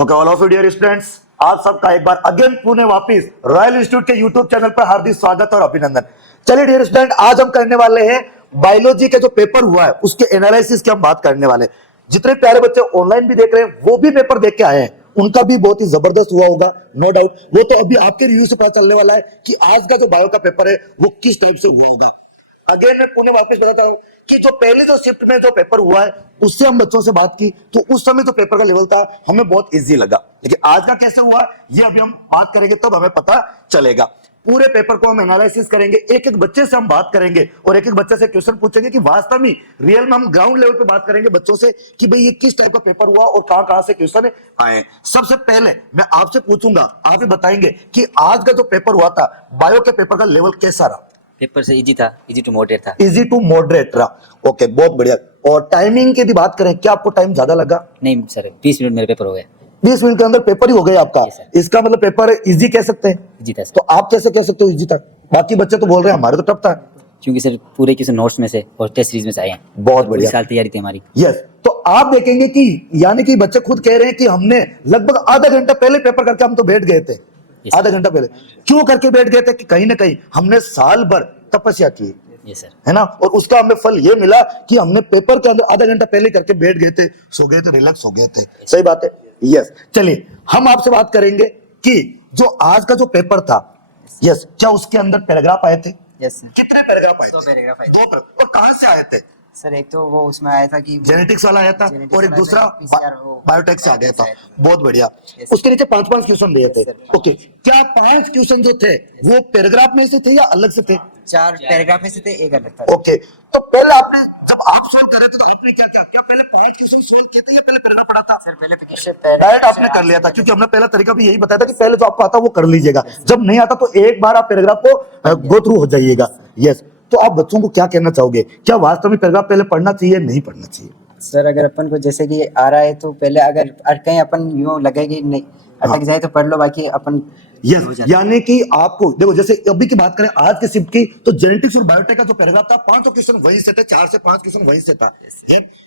Okay all of you dear students, आप सबका एक बार अगेन पुणे वापिस रॉयल इंस्टीट्यूट के यूट्यूब चैनल पर हार्दिक स्वागत और अभिनंदन। चलिए डियर स्टूडेंट, आज हम करने वाले हैं बायोलॉजी का जो पेपर हुआ है उसके एनालिसिस की हम बात करने वाले। जितने प्यारे बच्चे ऑनलाइन भी देख रहे हैं वो भी पेपर देख के आए हैं, उनका भी बहुत ही जबरदस्त हुआ होगा, नो डाउट। वो तो अभी आपके रिव्यू से पता चलने वाला है कि आज का जो बायो का पेपर है वो किस टाइप से हुआ होगा। अगेन मैं पुणे वापस बताता हूँ कि जो पहले जो शिफ्ट में जो पेपर हुआ है उससे हम बच्चों से बात की तो उस समय जो पेपर का लेवल था हमें बहुत इजी लगा, लेकिन आज का कैसे हुआ ये अभी हम बात करेंगे तब हमें पता चलेगा। पूरे पेपर को हम एनालिसिस करेंगे, एक एक बच्चे से हम बात करेंगे और एक एक बच्चे से क्वेश्चन पूछेंगे कि वास्तव में रियल में हम ग्राउंड लेवल पे बात करेंगे बच्चों से कि भाई ये किस टाइप का पेपर हुआ और कहां से क्वेश्चन आए। सबसे पहले मैं आपसे पूछूंगा, आप ही बताएंगे कि आज का जो पेपर हुआ था बायो के पेपर का लेवल कैसा रहा। पेपर से इजी था, इजी टू मॉडरेट था। इजी टू मॉडरेट रहा, ओके बहुत बढ़िया। और टाइमिंग की यदि बात करें, क्या आपको टाइम ज्यादा लगा? नहीं सर, 20 मिनट मेरे पेपर हो गए। 20 मिनट के अंदर पेपर ही हो गया आपका? इसका मतलब पेपर इजी कह सकते हैं? इजी था सर। तो आप कैसे कह सकते हो इजी था? बाकी बच्चे तो बोल रहे हैं हमारे तो टफ था। क्योंकि सर पूरे क्वेश्चन नोट्स में से और टेस्ट सीरीज में से आए हैं। बहुत बढ़िया, साल तैयारी थी हमारी। यस, तो आप देखेंगे कि यानी कि बच्चे खुद कह रहे हैं कि हमने लगभग आधा घंटा पहले पेपर करके हम तो बैठ गए थे। आधा घंटा पहले क्यों करके बैठ गए थे? कि कहीं ना कहीं हमने साल भर तपस्या की, यस सर, है ना, और उसका हमें फल ये मिला कि हमने पेपर के अंदर आधा घंटा पहले करके बैठ गए थे, सो गए थे, रिलैक्स हो गए थे। सही बात है, यस। चलिए हम आपसे बात करेंगे कि जो आज का जो पेपर था, यस, क्या उसके अंदर पैराग्राफ आए थे? Yes sir. कितने पैराग्राफ आए? 2 पैराग्राफ आए थे। दो पैराग्राफ। और कहां से आए थे? सर एक तो वो उसमें आया था कि जेनेटिक्स वाला आया था जेनेटिक्स और एक वाला दूसरा था, PCR वो बायोटेक से आ गया था। बायोटेक से बहुत बढ़िया। Yes, उसके नीचे 5-5 क्वेश्चन दिए थे। Yes, sir. ओके, क्या 5 क्वेश्चन जो थे वो पैराग्राफ में से थे या अलग से थे? 4 पैराग्राफ में से थे, एक अलग था। ओके, तो पहले आपने जब आप सोल्व कर रहे थे तो आपने क्या किया? क्या पहले 5 क्वेश्चन सोल्व किए थे या पहले पैराग्राफ पढ़ा था? सर पहले तो डायरेक्ट आपने कर लिया था, क्योंकि हमने पहला तरीका भी यही बताया था कि पहले जो आपको आता वो कर लीजिएगा, जब नहीं आता तो एक बार आप पैराग्राफ को गो थ्रू हो जाइएगा। यस, तो आप बच्चों को क्या कहना चाहोगे? क्या वास्तव में पैराग्राफ पहले पढ़ना चाहिए, नहीं पढ़ना चाहिए? सर अगर अपन को जैसे कि आ रहा है तो पहले अगर कहीं अपन यूं लगे कि नहीं अटक जाए तो पढ़ लो, बाकी अपन यस, यानी कि आपको देखो, जैसे अभी की बात करें आज के शिफ्ट की, तो जेनेटिक्स और बायोटेक का जो पैराग्राफ था 5 क्वेश्चन वहीं से थे, 4 से 5 क्वेश्चन वहीं से था।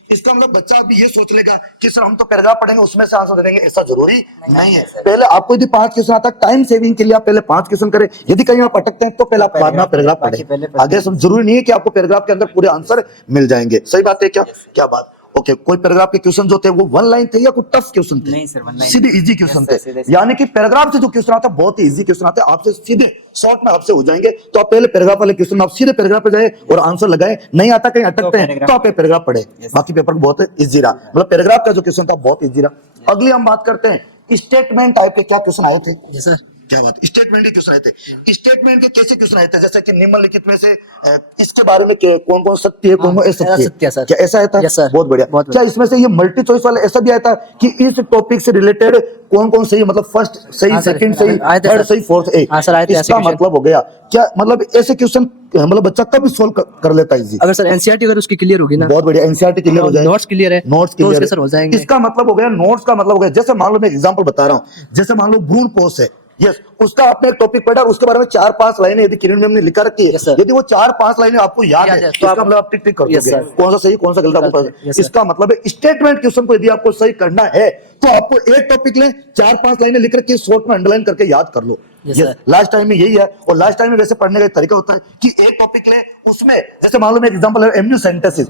इसका मतलब बच्चा अभी ये सोच लेगा कि सर हम तो पैराग्राफ पढ़ेंगे उसमें से आंसर दे देंगे, ऐसा जरूरी नहीं है। पहले आपको यदि 5 क्वेश्चन आता है, टाइम सेविंग के लिए आप पहले 5 क्वेश्चन करें, यदि कहीं आप अटकते हैं तो पहले आप बाद में पैराग्राफ पढ़ें। आगे सब जरूरी नहीं है कि आपको पैराग्राफ के अंदर पूरे आंसर मिल जाएंगे। सही बात है क्या? क्या बात। ओके, कोई पैराग्राफ के क्वेश्चन जो थे वो 1 लाइन थे या कोई टफ क्वेश्चन थे? नहीं सर, 1 लाइन सीधे इजी क्वेश्चन थे। यानी कि पैराग्राफ से जो क्वेश्चन आता है बहुत ही इजी क्वेश्चन आते हैं, आपसे सीधे शॉर्ट में आपसे हो जाएंगे। तो आप पहले पैराग्राफ वाले क्वेश्चन आप सीधे पैराग्राफ पे जाए और आंसर लगाए, नहीं आता कहीं अटकते हैं तो आप पैराग्राफ पढ़े। बाकी पेपर बहुत इजी रहा, मतलब पैराग्राफ का जो क्वेश्चन था बहुत इजी रहा। अगली हम बात करते हैं स्टेटमेंट टाइप के, क्या क्वेश्चन आए थे? सर क्या बात, स्टेटमेंट के क्वेश्चन आए थे। स्टेटमेंट के कैसे क्वेश्चन आए थे? जैसे कि निम्नलिखित में से इसके बारे में कौन कौन सत्य है, कौन कौन असत्य है? क्या ऐसा आया था? बहुत बढ़िया। क्या इसमें से ये मल्टी चॉइस वाला ऐसा भी आया था कि इस टॉपिक से रिलेटेड कौन कौन सही, मतलब फर्स्ट सही, सेकंड सही, थर्ड सही, फोर्थ? इसका मतलब हो गया क्या, मतलब ऐसे क्वेश्चन मतलब बच्चा कभी सोल्व कर लेता है इजी। अगर सर एनसीईआरटी अगर उसकी क्लियर होगी ना, बहुत बढ़िया, एनसीईआरटी क्लियर हो जाए, नोट्स क्लियर है, नोट्स क्लियर सर हो जाएंगे। इसका मतलब हो गया, नोट्स का मतलब हो गया, जैसे मान लो मैं एग्जांपल बता रहा हूं, जैसे मान लो भ्रूण कोष है, यस, उसका आपने एक टॉपिक पढ़ा और उसके बारे में 4-5 लाइनें यदि किरण मैम ने लिखा रखी है, यदि वो 4-5 लाइनें आपको याद है तो इसका मतलब आप टिक टिक कर दोगे, कौन सा सही कौन सा गलत आपको पता है। इसका मतलब है स्टेटमेंट क्वेश्चन को यदि आपको सही करना है तो आपको एक टॉपिक ले, 4-5 लाइनें लिख रखी है, शॉर्ट में अंडरलाइन करके याद कर लो। यस, लास्ट टाइम में यही है। और लास्ट टाइम में वैसे पढ़ने का एक तरीका होता है कि एक टॉपिक ले, उसमें जैसे मान लो मैं एग्जांपल है एम्नियोसेंटेसिस,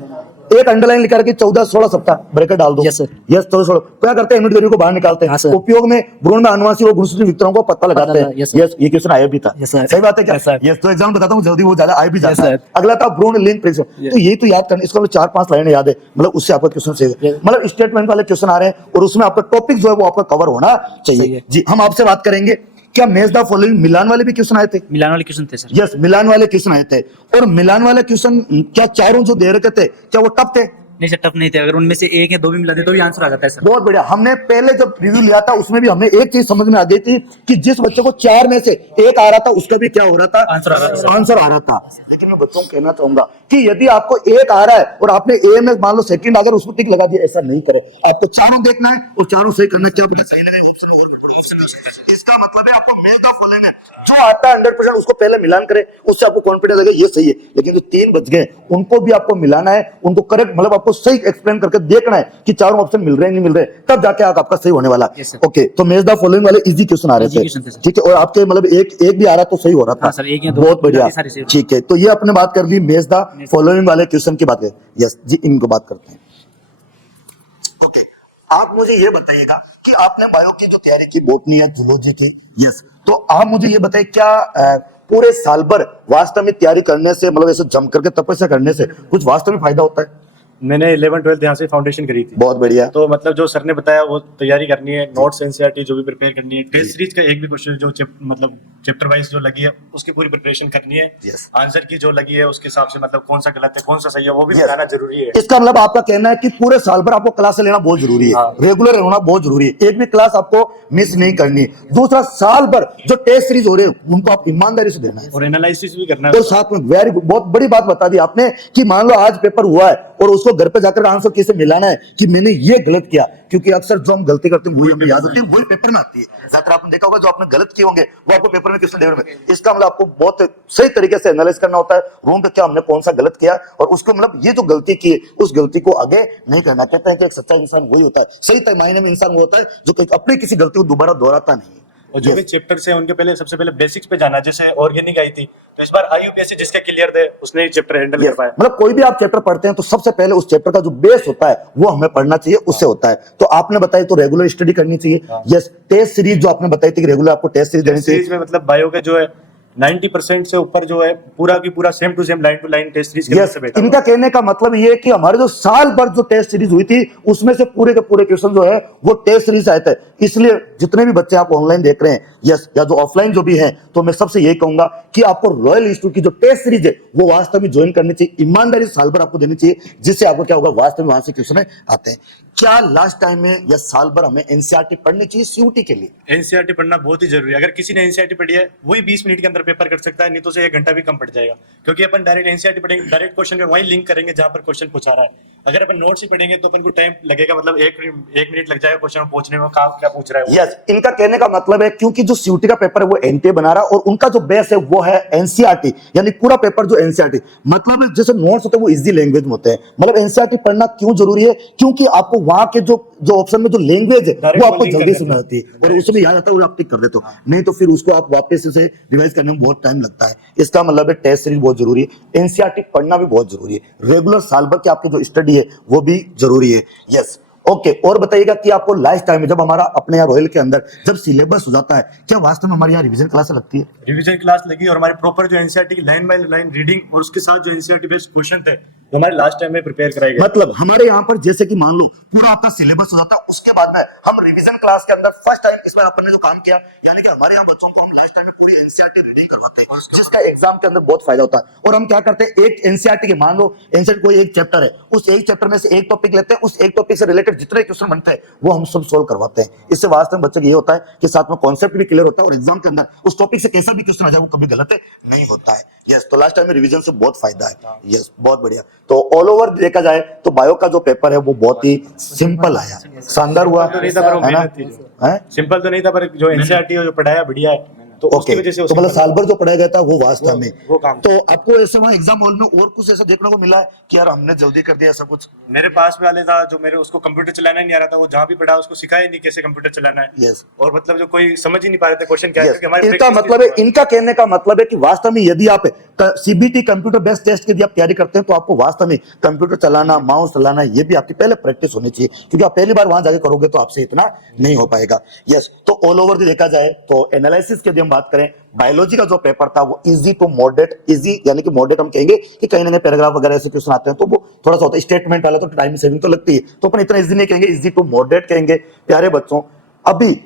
एक अंडरलाइन लिखा के 14-16 सप्ताह ब्रैकेट डाल दो। यस 14-16 क्या करते हैं, एम्ब्रियो को बाहर निकालते हैं, उपयोग में भ्रूण में अनुवांशिक और गुणसूत्री वितरणों को पता लगाते हैं। यस, ये क्वेश्चन आया भी था। सही बात है क्या? यस, तो एग्जाम बताता हूँ जल्दी, वो ज्यादा आया भी जाता है। अगला था भ्रूण लिंग परीक्षण, तो यही तो याद करना, इसको 4-5 लाइनें याद है, मतलब उससे आपका क्वेश्चन सही, मतलब स्टेटमेंट वाले क्वेश्चन आ रहे हैं और उसमें आपका टॉपिक जो है वो आपका कवर होना चाहिए। जी, हम आपसे बात करेंगे क्या मेज द फॉलोइंग मिलान वाले भी क्वेश्चन आए थे? मिलान वाले क्वेश्चन थे सर। यस, मिलान वाले क्वेश्चन आए थे। और मिलान वाले क्वेश्चन क्या चारों जो दे रखे थे क्या वो टफ थे? नहीं सर, टफ नहीं थे। अगर उनमें से एक या दो भी मिला दे तो भी आंसर आ जाता है सर। बहुत बढ़िया। हमने पहले जब रिव्यू लिया था उसमें भी हमें एक चीज समझ में आ गई थी कि जिस बच्चे को 4 में से एक आ रहा था उसका भी क्या हो रहा था, आंसर आ रहा था। लेकिन मैं बच्चों को कहना चाहूंगा कि यदि आपको एक आ रहा है और आपने ए में मान लो सेकंड अगर उसको टिक लगा दिया, ऐसा नहीं करें। आपको चारों देखना है और चारों सही करना है। क्या सही लगेगा ऑप्शन हो सकता है। इसका मतलब है आपको मेल द फॉलोइंग है, जो आता है 100% उसको पहले मिलान करे, उससे आपको कॉन्फिडेंस आएगा ये सही है। लेकिन जो 3 बच गए उनको भी आपको मिलाना है, उनको करेक्ट मतलब आपको सही एक्सप्लेन करके देखना है कि चारों ऑप्शन मिल रहे हैं नहीं मिल रहे, तब जाके आपका सही होने वाला। Yes, sir. ओके, तो मेज द फॉलोइंग वाले इजी क्वेश्चन आ रहे Easy question थे, थे, sir. ठीक है, और आपके मतलब एक भी आ रहा तो सही हो रहा था। हाँ, sir, एक या दो बहुत बढ़िया, बाकी सारे सही हो रहे ठीक है। तो ये आपने बात कर दी मेज द फॉलोइंग वाले क्वेश्चन की बात है। यस जी, इनको बात करते हैं। ओके, आप मुझे ये बताइएगा कि आपने बायो की जो तैयारी की, बॉटनी है, जूलॉजी की, यस, तो आप मुझे ये बताइए क्या पूरे साल भर वास्तव में तैयारी करने से मतलब ऐसे जम करके तपस्या करने से कुछ वास्तव में फायदा होता है? मैंने 11-12 यहाँ से फाउंडेशन करी थी। बहुत बढ़िया। तो मतलब जो सर ने बताया वो तैयारी करनी है, नोट्स एनसीईआरटी जो भी प्रिपेयर करनी है, टेस्ट सीरीज का एक भी क्वेश्चन जो मतलब चैप्टर वाइज जो लगी है उसकी पूरी प्रिपरेशन करनी है। Yes. आंसर की जो लगी है उसके हिसाब से मतलब कौन सा गलत है कौन सा सही है वो भी Yes. बताना जरूरी है। इसका मतलब आपका कहना है कि पूरे साल भर आपको क्लास लेना बहुत जरूरी है, हाँ। रेगुलर होना बहुत जरूरी है, एक भी क्लास आपको मिस नहीं करनी। दूसरा, साल भर जो टेस्ट सीरीज हो रहे हैं उनको आप ईमानदारी से देना है और एनालिसिस भी करना और है। साथ में वेरी गुड, बहुत बड़ी बात बता दी आपने कि मान लो आज पेपर हुआ है और उसको घर पे जाकर आंसर कैसे मिलाना है कि मैंने ये गलत किया, क्योंकि अक्सर जो हम गलती करते हैं वही हमें याद होती है, वही पेपर में आती है। ज्यादातर आपने देखा होगा जो आपने गलत किए होंगे वो आपको पेपर में क्वेश्चन में, इसका मतलब आपको बहुत सही तरीके से एनालाइज करना होता है रूम पे क्या हमने कौन सा गलत किया और उसको मतलब ये जो गलती की उस गलती को आगे नहीं करना। कहते हैं कि एक सच्चा इंसान वही होता है, सही मायने में इंसान वो होता है जो अपनी किसी गलती को दोबारा दोहराता नहीं। और जो भी चैप्टर से उनके पहले सबसे पहले बेसिक्स पे जाना, जैसे ऑर्गेनिक आई थी तो इस बार आईयूपीएससी जिसके क्लियर थे उसने ही चैप्टर हैंडल कर पाया। मतलब कोई भी आप चैप्टर पढ़ते हैं तो सबसे पहले उस चैप्टर का जो बेस होता है वो हमें पढ़ना चाहिए, उससे होता है। तो आपने बताया तो रेगुलर स्टडी करनी चाहिए। यस, टेस्ट सीरीज जो आपने बताई थी कि रेगुलर आपको टेस्ट सीरीज देनी चाहिए। सीरीज में मतलब बायो के जो है 90% से ऊपर जो है पूरा की पूरा same to same line to line test series के यस, से बैठा इनका कहने का मतलब ये है कि हमारे जो साल भर जो टेस्ट सीरीज हुई थी उसमें से पूरे के पूरे क्वेश्चन जो है वो टेस्ट सीरीज से आए थे। इसलिए जितने भी बच्चे आप ऑनलाइन देख रहे हैं यस या जो ऑफलाइन जो भी है, तो मैं सबसे यही कहूंगा कि आपको रॉयल इंस्टीट्यूट की जो टेस्ट सीरीज है वो वास्तव में ज्वाइन करनी चाहिए, ईमानदारी से साल भर आपको देनी चाहिए, जिससे आपको क्या होगा वास्तव में वहां से क्वेश्चन आते हैं। क्या लास्ट टाइम में या साल भर हमें एनसीईआरटी पढ़नी चाहिए सीयूटी के लिए? एनसीईआरटी पढ़ना बहुत ही जरूरी है। अगर किसी ने एनसीईआरटी पढ़ी है वही 20 मिनट के अंदर पेपर कर सकता है, नहीं तो उसे 1 घंटा भी कम पड़ जाएगा, क्योंकि अपन डायरेक्ट एनसीईआरटी पढ़ेंगे, डायरेक्ट क्वेश्चन में वही लिंक करेंगे जहां पर क्वेश्चन पूछा रहा है। अगर अपन नोट्स ही पढ़ेंगे तो अपन को टाइम लगेगा, मतलब एक मिनट लग जाएगा क्वेश्चन पहुंचने में, क्या पूछ रहा है। यस, इनका कहने का मतलब है क्योंकि जो सीयूटी का पेपर है वो एनटीए बना रहा है और उनका जो बेस है वो है एनसीईआरटी, यानी पूरा पेपर जो एनसीईआरटी मतलब जैसे नोट्स होते हैं वो इजी लैंग्वेज में होते हैं। मतलब एनसीईआरटी पढ़ना क्यों जरूरी है? क्योंकि आपको वहां के जो ऑप्शन में जो लैंग्वेज है वो आपको जल्दी सुना आती है और उसमें याद आता है और आप टिक कर देते हो, नहीं तो फिर उसको आप वापस से रिवाइज करने में बहुत टाइम लगता है। इसका मतलब है टेस्ट सीरीज बहुत जरूरी है, एनसीईआरटी पढ़ना भी बहुत जरूरी है, रेगुलर साल भर की आपकी जो स्टडी है वो भी जरूरी है। यस, ओके, और बताइएगा कि आपको लास्ट टाइम में जब हमारा अपने यहाँ रॉयल के अंदर जब सिलेबस हो जाता है क्या वास्तव में हमारे यहाँ रिवीजन क्लास लगती है? रिवीजन क्लास लगी और हमारे प्रॉपर जो एनसीईआरटी की लाइन बाय लाइन रीडिंग और उसके साथ जो एनसीईआरटी बेस्ड क्वेश्चन थे जो हमारे लास्ट टाइम में प्रिपेयर कराए गए। मतलब हमारे यहाँ पर जैसे कि मान लो पूरा आपका सिलेबस हो जाता है, उसके बाद में हम रिवीजन क्लास के अंदर फर्स्ट टाइम इस बार अपन ने जो काम किया, यानी कि हमारे यहाँ बच्चों को हम लास्ट टाइम में पूरी एनसीईआरटी रीडिंग करवाते हैं, जिसका एग्जाम के अंदर बहुत फायदा होता है। और हम क्या करते हैं, एक एनसीईआरटी के मान लो एनसीईआरटी कोई एक चैप्टर है, उस एक चैप्टर में से एक टॉपिक लेते हैं, उस एक टॉपिक से रिलेटेड जितने क्वेश्चन बनते हैं वो हम सब सोल्व करवाते हैं। इससे वास्तव में बच्चों को ये होता है कि साथ में कॉन्सेप्ट भी क्लियर होता है और एग्जाम के अंदर उस टॉपिक से कैसा भी क्वेश्चन आ जाए वो कभी गलत नहीं होता है। यस, तो लास्ट टाइम में रिवीजन से बहुत फायदा है। यस, बहुत बढ़िया। तो ऑल ओवर देखा जाए तो बायो का जो पेपर है वो बहुत ही सिंपल आया, शानदार हुआ, तो नहीं था पर है ना? मेहनत थी। हैं? सिंपल तो नहीं था पर जो एनसीईआरटी जो पढ़ाया बढ़िया है, तो उसकी ओके, वजह से तो मतलब साल भर जो पढ़ाया गया था वो वास्तव में वो काम। तो आपको ऐसे वहाँ एग्जाम हॉल में और कुछ ऐसा देखने को मिला है कि यार हमने जल्दी कर दिया ऐसा कुछ? मेरे पास वाले था जो मेरे उसको कंप्यूटर चलाना नहीं आ रहा था, वो जहाँ भी पढ़ा उसको सिखाया नहीं कैसे कंप्यूटर चलाना है। यस, और मतलब जो कोई समझ ही नहीं पा रहे थे क्वेश्चन क्या है, क्योंकि हमारे इनका practice मतलब है, की- इनका कहने का मतलब है कि वास्तव में यदि आप सीबीटी कंप्यूटर बेस्ड टेस्ट की यदि आप तैयारी करते हैं तो आपको वास्तव में कंप्यूटर चलाना, माउस चलाना ये भी आपकी पहले प्रैक्टिस होनी चाहिए, क्योंकि आप पहली बार वहां जाके करोगे तो आपसे इतना नहीं हो पाएगा। यस, तो ऑल ओवर देखा जाए तो एनालिसिस की यदि हम बात करें, बायोलॉजी का जो पेपर था वो इजी टू मॉडरेट, इजी यानी कि मॉडरेट हम कहेंगे कि कहीं ना कहीं पैराग्राफ वगैरह ऐसे क्वेश्चन आते हैं तो वो थोड़ा सा होता है, स्टेटमेंट वाला तो टाइम सेविंग तो लगती है, तो अपन इतना इजी नहीं कहेंगे, इजी टू मॉडरेट कहेंगे। प्यारे बच्चों, अभी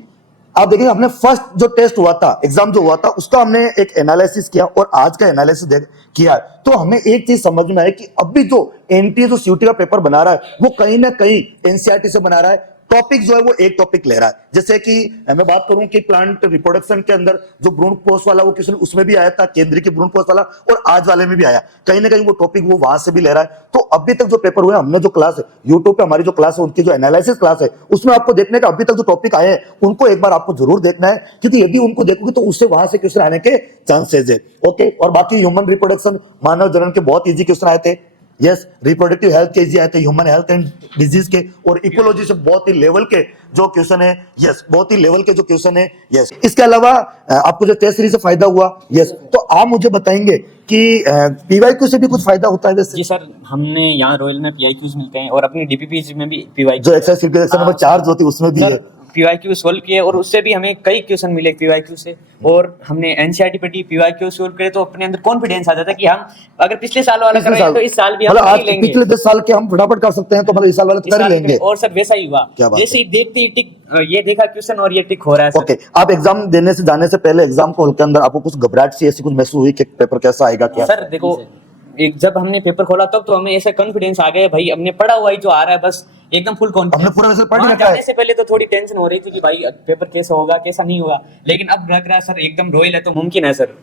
आप देखिए हमने फर्स्ट जो टेस्ट हुआ था, एग्जाम जो हुआ था, उसका हमने एक एनालिसिस किया और आज का एनालिसिस किया, तो हमें एक चीज समझ में आई कि अभी जो एनटीए जो सीयूटी का पेपर बना रहा है वो कहीं ना कहीं एनसीईआरटी से बना रहा है, टॉपिक जो है वो एक टॉपिक ले रहा है। जैसे कि मैं बात करूं कि प्लांट रिप्रोडक्शन के अंदर जो भ्रूण कोष वाला वो क्वेश्चन उसमें भी आया था, केंद्रीय की भ्रूण कोष वाला, और आज वाले में भी आया। कहीं ना कहीं वो टॉपिक वो वहां से भी ले रहा है। तो अभी तक जो पेपर हुए, हमने जो क्लास है यूट्यूब पे हमारी जो क्लास है उनकी जो एनालिसिस क्लास है उसमें आपको देखने का अभी तक जो टॉपिक आए हैं उनको एक बार आपको जरूर देखना है, क्योंकि यदि उनको देखोगे तो उससे वहां से क्वेश्चन आने के चांसेस है। ओके, और बाकी ह्यूमन रिप्रोडक्शन, मानव जनन के बहुत इजी क्वेश्चन आए थे। यस, रिप्रोडक्टिव हेल्थ के इजी आए थे, ह्यूमन हेल्थ एंड डिजीज के, और इकोलॉजी से बहुत ही लेवल के जो क्वेश्चन है। यस, बहुत ही लेवल के जो क्वेश्चन है। यस, इसके अलावा आपको जो टेस्ट सीरीज से फायदा हुआ। यस, तो आप मुझे बताएंगे कि पीवाईक्यू से भी कुछ फायदा होता है वैसे? जी सर, हमने यहाँ रॉयल में पीआईक्यूज मिलते हैं और अपनी डीपीपी में भी पीवाईक्यू, जो एक्सरसाइज सिलेक्शन नंबर 4 जो होती है उसमें भी है पीवाईक्यू सोल्व किए, और उससे भी हमें कई क्वेश्चन मिले पीवाईक्यू से, और हमने एनसीईआरटी पढ़ी, पीवाईक्यू सोल्व करे तो अपने अंदर कॉन्फिडेंस आ जाता है कि हम अगर पिछले साल वाला कर रहे हैं तो इस साल भी हम मतलब आज नहीं लेंगे। पिछले 10 साल के हम फटाफट कर सकते हैं, तो मतलब इस साल वाले तो इस कर ही साल लेंगे। और सर वैसा ही हुआ, क्या बात जैसे ही देखते ही टिक ये देखा क्वेश्चन और ये टिक हो रहा है सर। ओके, आप एग्जाम देने से जाने से पहले एग्जाम हॉल के अंदर आपको कुछ घबराहट सी ऐसी कुछ महसूस हुई कि पेपर कैसा आएगा क्या? सर देखो, जब हमने पेपर खोला तब तो हमें ऐसा कॉन्फिडेंस आ गया, भाई हमने पढ़ा हुआ ही जो आ रहा है, बस एकदम फुल कॉन्फिडेंस। हमने पूरा वैसे पढ़ वहाँ रखा है। जाने से पहले तो थोड़ी टेंशन हो रही थी कि भाई पेपर कैसा होगा कैसा नहीं होगा, लेकिन अब लग रहा है सर एकदम रॉयल है तो मुमकिन है सर।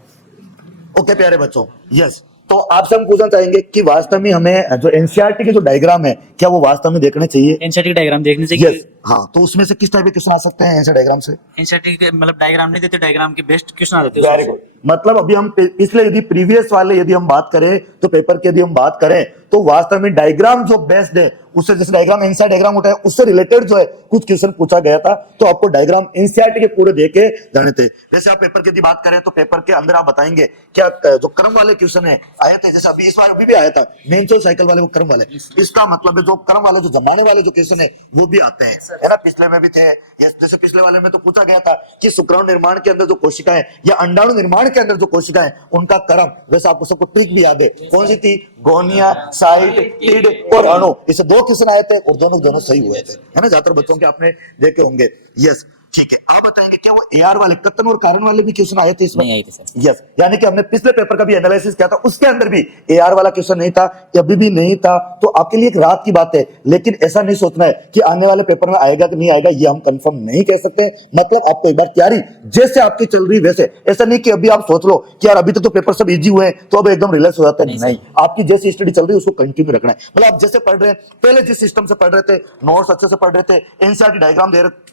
ओके प्यारे बच्चों, यस, तो आपसे हम पूछना चाहेंगे कि वास्तव में हमें जो एनसीईआरटी के जो डायग्राम है क्या वो वास्तव में देखने चाहिए? एनसीईआरटी डायग्राम देखने से यस, हाँ, तो उसमें से किस टाइप के क्वेश्चन आ सकते हैं ऐसे डायग्राम से? एनसीईआरटी के मतलब डायग्राम नहीं देते, डायग्राम के बेस्ट क्वेश्चन आ जाते हैं वेरी गुड। मतलब अभी हम इसलिए यदि प्रीवियस वाले यदि हम बात करें तो पेपर की यदि हम बात करें तो वास्तव में डायग्राम जो बेस्ट है उससे, जैसे डायग्राम एनसीईआरटी डायग्राम होता है उससे रिलेटेड जो है कुछ क्वेश्चन पूछा गया था, तो आपको डायग्राम एनसीईआरटी के पूरे देके जाने थे। जैसे आप पेपर की यदि बात करें तो पेपर के अंदर आप बताएंगे क्या जो क्रम वाले क्वेश्चन है आए थे, जैसे अभी इस बार अभी भी आया था मेन चो साइकिल वाले, वो क्रम वाले, इसका मतलब है जो क्रम वाले जो जमाने वाले जो क्वेश्चन है वो भी आते हैं, है ना? पिछले में भी थे। जैसे पिछले वाले में तो पूछा गया था कि शुक्राणु निर्माण के अंदर जो कोशिकाएं या अंडाणु निर्माण के अंदर जो कोशिकाएं उनका क्रम, वैसे आपको सबको ट्रिक भी याद है, कौन सी थी? गोनिया, साइट, टिड और अणु। इसे 2 क्वेश्चन आए थे और दोनों सही हुए थे, है ना? ज्यादातर बच्चों के आपने देखे होंगे। यस, ठीक है, आप बताएंगे क्या वो एआर वाले कथन और कारण वाले भी क्वेश्चन आए थे इसमें? नहीं आए थे सर। यस, यानी कि हमने पिछले पेपर का भी एनालिसिस किया था, उसके अंदर भी एआर वाला क्वेश्चन नहीं था, अभी भी नहीं था। तो आपके लिए एक रात की बात है, लेकिन ऐसा नहीं सोचना है कि आने वाले पेपर में आएगा कि नहीं आएगा, ये हम कंफर्म नहीं कह सकते। मतलब आपको एक बार तैयारी जैसे आपकी चल रही वैसे, ऐसा नहीं कि अभी आप सोच लो कि यार अभी तक तो पेपर सब इजी हुए हैं तो अब एकदम रिलैक्स हो जाता है। नहीं, आपकी जैसी स्टडी चल रही है उसको कंटिन्यू रखना है। मतलब आप जैसे पढ़ रहे हैं, पहले जिस सिस्टम से पढ़ रहे थे, नोट्स अच्छे से पढ़ रहे थे, एनसीईआरटी डायग्राम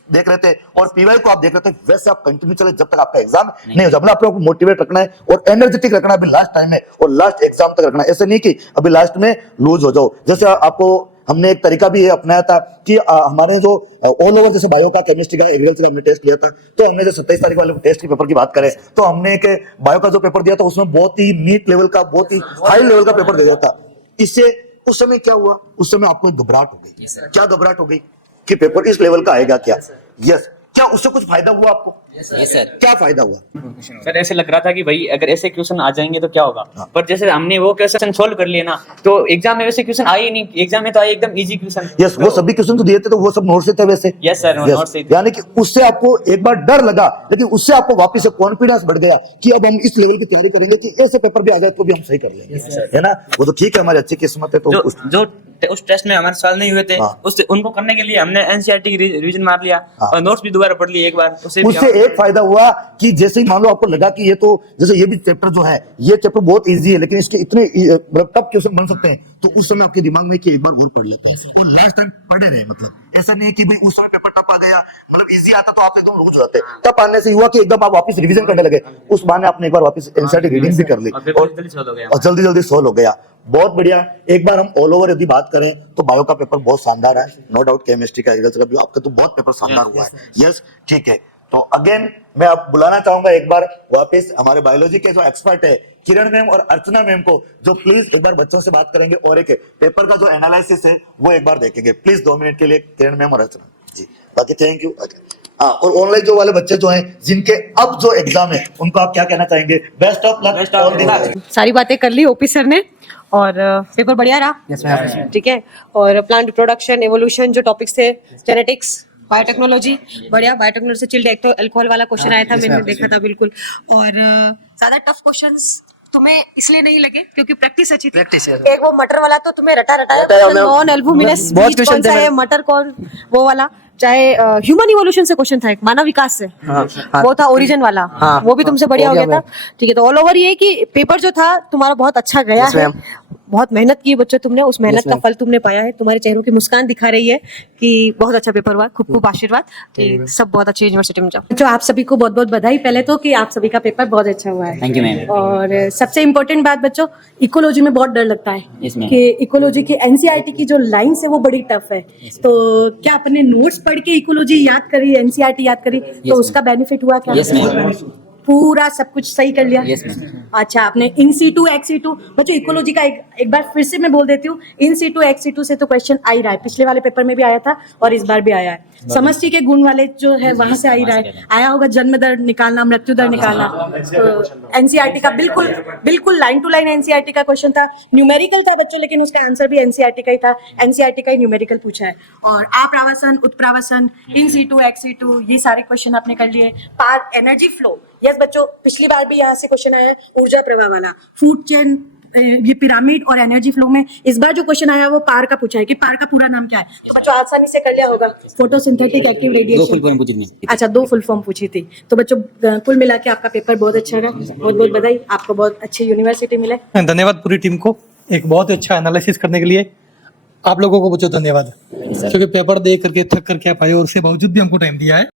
देख रहे थे और पीवाई को आप देख रहे थे, वैसे आप कंटिन्यू चले जब तक आपका एग्जाम नहीं हो जाए। मतलब आप लोगों को मोटिवेट रखना है और एनर्जेटिक रखना है, अभी लास्ट टाइम है और लास्ट एग्जाम तक रखना है। ऐसे नहीं कि अभी लास्ट में लूज हो जाओ। जैसे आपको हमने एक तरीका भी अपनाया था कि हमारे जो ऑल ओवर जैसे बायो का, केमिस्ट्री का, एग्रीकल्चर का हमने टेस्ट लिया था, तो हमने जो 27 तारीख वाले टेस्ट के पेपर की बात करें तो हमने एक बायो का जो पेपर दिया था उसमें बहुत ही नीट लेवल का, बहुत ही हाई लेवल का पेपर दिया था। इससे उस समय क्या हुआ, उस समय आपको घबराहट हो गई। क्या घबराहट हो गई कि पेपर इस लेवल का आएगा क्या? यस, क्या उससे कुछ फायदा हुआ आपको? Yes sir. क्या फायदा हुआ? सर ऐसे लग रहा था कि भाई अगर ऐसे क्वेश्चन आ जाएंगे तो क्या होगा, पर जैसे हमने वो क्वेश्चन सोल्व कर लिए ना, तो एग्जाम में वैसे क्वेश्चन आए ही नहीं। एग्जाम में तो आए एकदम इजी क्वेश्चन। यस, वो सभी क्वेश्चन तो दिए थे तो वो सब नोट से थे वैसे। यस सर, नोट से। यानी कि उससे आपको एक बार डर लगा, लेकिन उससे आपको वापस से कॉन्फिडेंस बढ़ गया कि अब हम इस लेवल की तैयारी करेंगे कि ऐसे पेपर भी आ जाए तो भी हम सही कर लेंगे, है ना? वो तो ठीक है, हमारी अच्छी किस्मत है। तो जो उस टेस्ट में हमारे सवाल नहीं हुए थे, उससे उनको करने के लिए हमने एनसीईआरटी की रिवीजन मार लिया और नोट्स भी दोबारा पढ़ लिए एक बार। उससे एक फायदा हुआ कि जैसे ही मान लो आपको लगा कि ये तो जैसे ये भी चैप्टर जो है, ये चैप्टर बहुत इजी है लेकिन इसके इतने मतलब टफ क्वेश्चन बन सकते हैं, तो उस समय आपके दिमाग में कि एक बार और पढ़ लेते हैं और लास्ट टाइम पढ़े रहे। मतलब ऐसा नहीं है कि भाई उस समय पेपर टफ आ गया, मतलब इजी आता तो आप एकदम रोज जाते, टफ आने से हुआ कि एकदम आप वापस रिवीजन करने लगे, उस बहाने आपने एक बार वापस एनसीईआरटी रीडिंग भी कर ली और जल्दी सोल्व हो गया। बहुत बढ़िया। एक बार हम ऑल ओवर यदि बात करें तो बायो का पेपर बहुत शानदार है, नो डाउट। केमिस्ट्री का, एग्रीकल्चर का भी आपका तो बहुत पेपर शानदार हुआ है। यस, ठीक है। तो अगेन मैं अब बुलाना चाहूंगा एक बार वापस हमारे बायोलॉजी के जो एक्सपर्ट है किरण मैम और अर्चना मैम को, जो प्लीज एक बार बच्चों से बात करेंगे और एक पेपर का जो एनालिसिस है वो एक बार देखेंगे। प्लीज 2 मिनट के लिए किरण मैम और अर्चना जी। बाकी थैंक यू। हाँ, और ऑनलाइन जो वाले बच्चे जो हैं जिनके अब जो एग्जाम है उनको आप क्या कहना चाहेंगे? Best of luck. सारी बातें कर ली ओपी सर ने और पेपर बढ़िया रहा। ठीक है, और प्लांट रिप्रोडक्शन, एवोल्यूशन जो टॉपिक्स थे, जेनेटिक्स, बायोटेक्नोलॉजी, बढ़िया। बायोटेक्नोलॉजी से चिल्ड अल्कोहल वाला क्वेश्चन आया था, मैंने देखा था बिल्कुल। और ज्यादा टफ क्वेश्चंस तुम्हें इसलिए नहीं लगे क्योंकि प्रैक्टिस अच्छी थी। एक वो मटर वाला तो तुम्हें रटा है, नॉन एल्बुमिनस बीज कौन सा है, मटर कौन, वो वाला चाहे ह्यूमन इवोल्यूशन से क्वेश्चन था, एक मानव विकास से, वो था ओरिजिन वाला, वो भी तुमसे बढ़िया हो गया था। ठीक है, तो ऑल ओवर ये कि पेपर जो था तुम्हारा बहुत अच्छा गया है, बहुत मेहनत की बच्चों तुमने, उस मेहनत का फल तुमने पाया है, तुम्हारे चेहरों की मुस्कान दिखा रही है कि बहुत अच्छा पेपर हुआ। खूब खूब आशीर्वाद कि सब बहुत अच्छी यूनिवर्सिटी में जाओ। बच्चों आप सभी को बहुत बहुत बधाई पहले तो कि आप सभी का पेपर बहुत अच्छा हुआ है। Thank you ma'am. और सबसे इम्पोर्टेंट बात बच्चों, इकोलॉजी में बहुत डर लगता है Yes, ma'am. कि इकोलॉजी की एनसीईआरटी की जो लाइन्स है वो बड़ी टफ है। तो क्या आपने नोट्स पढ़ के इकोलॉजी याद करी, एनसीईआरटी याद करी, तो उसका बेनिफिट हुआ क्या? Yes, ma'am. पूरा सब कुछ सही कर लिया? Yes, ma'am. अच्छा, आपने इन सीटू एक्स सीटू, बच्चों इकोलॉजी का एक बार फिर से मैं बोल देती हूँ, इन सीटू एक्स सीटू से तो क्वेश्चन आ ही रहा है, पिछले वाले पेपर में भी आया था और इस बार भी आया है। समष्टि के गुण वाले जो है वहां से आ ही रहा है, आया होगा जन्म दर निकालना, मृत्यु दर निकालना। तो एनसीईआरटी का बिल्कुल बिल्कुल लाइन टू लाइन एनसीईआरटी का क्वेश्चन था, न्यूमेरिकल था बच्चों, लेकिन उसका आंसर भी एनसीईआरटी का ही था, एनसीईआरटी का ही न्यूमेरिकल पूछा है। और आप्रवासन, उत्प्रावसन, इन सीटू एक्स सीटू, ये सारे क्वेश्चन आपने कर लिए। पार एनर्जी फ्लो, यस बच्चों, पिछली बार भी यहाँ से क्वेश्चन आया है ऊर्जा प्रवाह वाला, फूड चेन, ये पिरामिड और एनर्जी फ्लो में इस बार जो क्वेश्चन आया वो पार का पूछा है कि पार का पूरा नाम क्या है, तो बच्चों आसानी से कर लिया होगा। फोटोसिंथेटिक एक्टिव रेडिएशन, अच्छा 2 फुल फॉर्म पूछी थी। तो बच्चों कुल मिला के आपका पेपर बहुत अच्छा रहा, बहुत बहुत बधाई, आपको बहुत अच्छी यूनिवर्सिटी मिले। धन्यवाद पूरी टीम को एक बहुत ही अच्छा एनालिसिस करने के लिए। आप लोगों को बहुत धन्यवाद, क्योंकि पेपर दे करके थक करके आप आए और उसके बावजूद भी हमको टाइम दिया है।